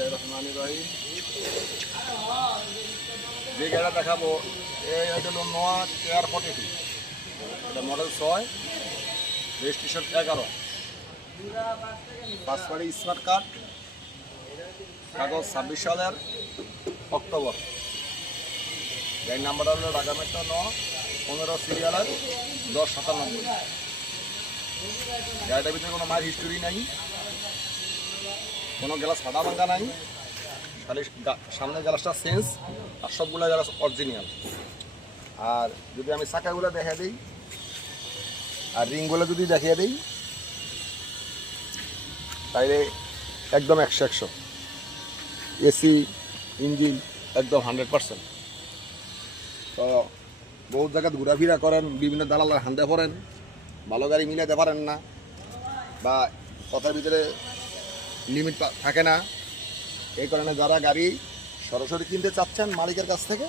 বিসমিল্লাহির যে গাড়িটা দেখাবো এটা হলো নোয়া কেয়ার 42, এটা model 6, registration 11, Panchbari smart card, কাগজ 26 সালের অক্টোবর। গাড়ির নাম্বারটা হলো ঢাকা মেট্রো 9 15 সিরিয়ালের 1097। গাড়িটার ভিতরে কোনো মায়ের হিস্টোরি নাই, কোনো গ্লাস ফাটা ভাঙ্গা নাই, খালি সামনের গ্লাসটা চেঞ্জ, আর সবগুলো গ্লাস অরিজিনাল। আর যদি আমি চাকাগুলো দেখা দিই আর রিংগুলো যদি দেখিয়ে দিই তাইলে একদম 100 এসি ইঞ্জিন একদম 100%। তো বহু জায়গায় ঘোরাফেরা করেন, বিভিন্ন দালালের হান্দে পড়েন, ভালো গাড়ি মিলাতে পারেন না, বা কথার ভিতরে লিমিট থাকে না। এই কারণে যারা গাড়ি সরাসরি কিনতে চাচ্ছেন মালিকের কাছ থেকে,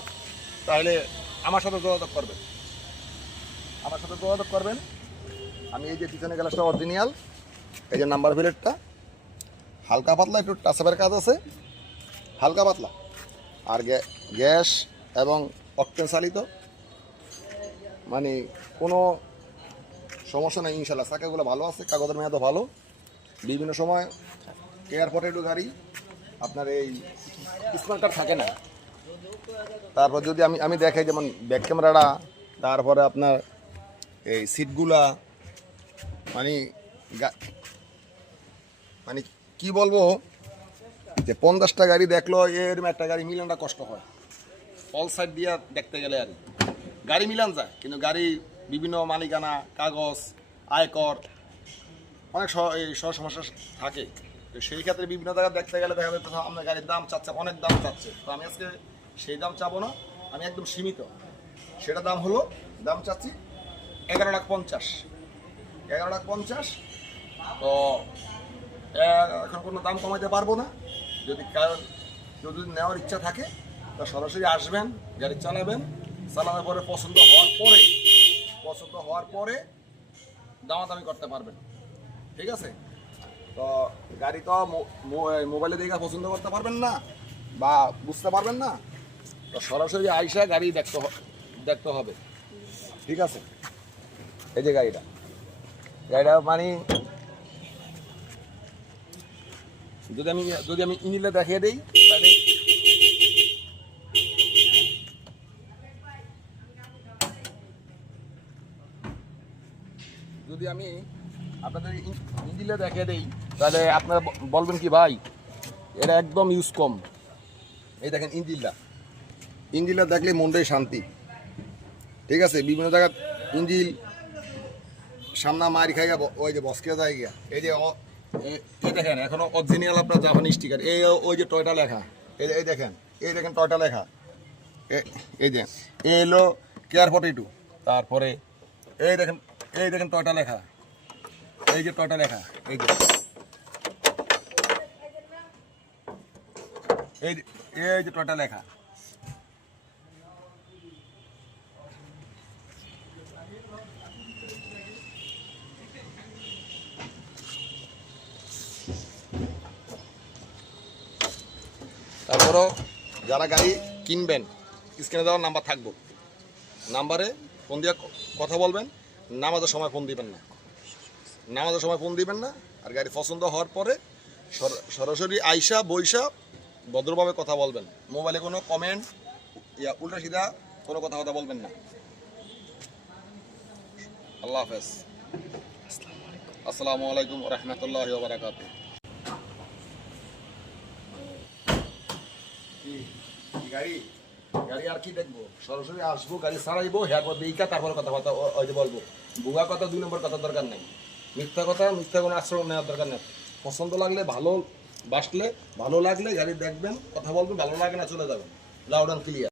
তাহলে আমার সাথে যোগাযোগ করবেন। আমি এই যে পিছনে গ্লাসটা অরিজিনাল, এই যে নাম্বার প্লেটটা হালকা পাতলা একটু টাচআপের কাজ আছে, হালকা পাতলা, আর গ্যাস এবং অকটেন চালিত, মানে কোনো সমস্যা নেই ইনশাল্লাহ। চাকাগুলো ভালো আছে, কাগজের মেয়াদও ভালো। বিভিন্ন সময় কেয়ার 42 গাড়ি আপনার এই স্মার্ট কার্ড থাকে না। তারপর যদি আমি দেখাই, যেমন ব্যাক ক্যামেরাটা, তারপরে আপনার এই সিটগুলা, মানে কি বলবো, যে 50টা গাড়ি দেখলো এরম একটা গাড়ি মিলানটা কষ্ট হয়। অল সাইড দিয়ে দেখতে গেলে আর গাড়ি মিলান যায়, কিন্তু গাড়ি বিভিন্ন মালিকানা, কাগজ, আয়কর, অনেক সমস্যা থাকে। তো সেই ক্ষেত্রে বিভিন্ন জায়গায় দেখতে গেলে দেখা যাচ্ছে আপনার গাড়ির দাম চাচ্ছে, অনেক দাম চাচ্ছে। তো আমি আজকে সেই দাম চাবো না, আমি একদম সীমিত। সেটা দাম চাচ্ছি 11,50,000। তো এখন কোনো দাম কমাইতে পারবো না। যদি নেওয়ার ইচ্ছা থাকে তা সরাসরি আসবেন, গাড়ি চালানোর পরে পছন্দ হওয়ার পরে দামাদামি করতে পারবেন। ঠিক আছে? তো গাড়ি তো মোবাইলে দেখে পছন্দ করতে পারবেন না বা বুঝতে পারবেন না, তো সরাসরি আইসা গাড়ি দেখতে হবে। ঠিক আছে? এই যে গাড়িটা মানে যদি আমি ইঞ্জিনটা দেখিয়ে দিই, তাহলে যদি আমি আপনাদের ইঞ্জিনটা দেখিয়ে দিই, তাহলে আপনারা বলবেন কি ভাই এটা একদম ইউজ কম। এই দেখেন ইঞ্জিনটা দেখলে মনটাই শান্তি। ঠিক আছে? বিভিন্ন জায়গায় ইঞ্জিন সামনা মারি খাই যাবো, ওই যে বসকে যায় গিয়া, এই দেখেন এখনো অরিজিনাল আপনার জাপানি স্টিকার। ওই যে টয়টা লেখা, এই দেখেন টয়টা লেখা। এই যে এলো কেয়ার 42। তারপরে এই দেখেন টয়টা লেখা, এই যে টয়টা লেখা, এই যে টয়টা লেখা। তারপরও যারা গাড়ি কিনবেন, স্ক্রিনে দেওয়ার নাম্বার থাকবো, নাম্বারে ফোন দিয়ে কথা বলবেন। নামাজের সময় ফোন দিবেন না। আর গাড়ি পছন্দ হওয়ার পরে সরাসরি আইসা বইসা ভদ্রভাবে কথা বলবেন। মোবাইলে কোনো কমেন্ট উল্টা সিধা কোনো কথা বলবেন না। আল্লাহ হাফেজ। আসসালামু আলাইকুম রহমতুল্লাহি ওয়া বারাকাতুহু। গাড়ি আর কি দেখবো, সরাসরি আসবো, গাড়ি ছাড়াইবো, হ্যাঁ দিকা, তারপরে কথাবার্তা ওই যে বলবো। বুগা কথা 2 নম্বর কথা দরকার নেই, মিথ্যা কোনো আশ্রয় নেওয়ার দরকার নেই। পছন্দ লাগলে ভালো লাগলে গাড়ি দেখবেন, কথা বলবেন, ভালো লাগে না চলে যাবেন, লাউড অ্যান্ড ক্লিয়ার।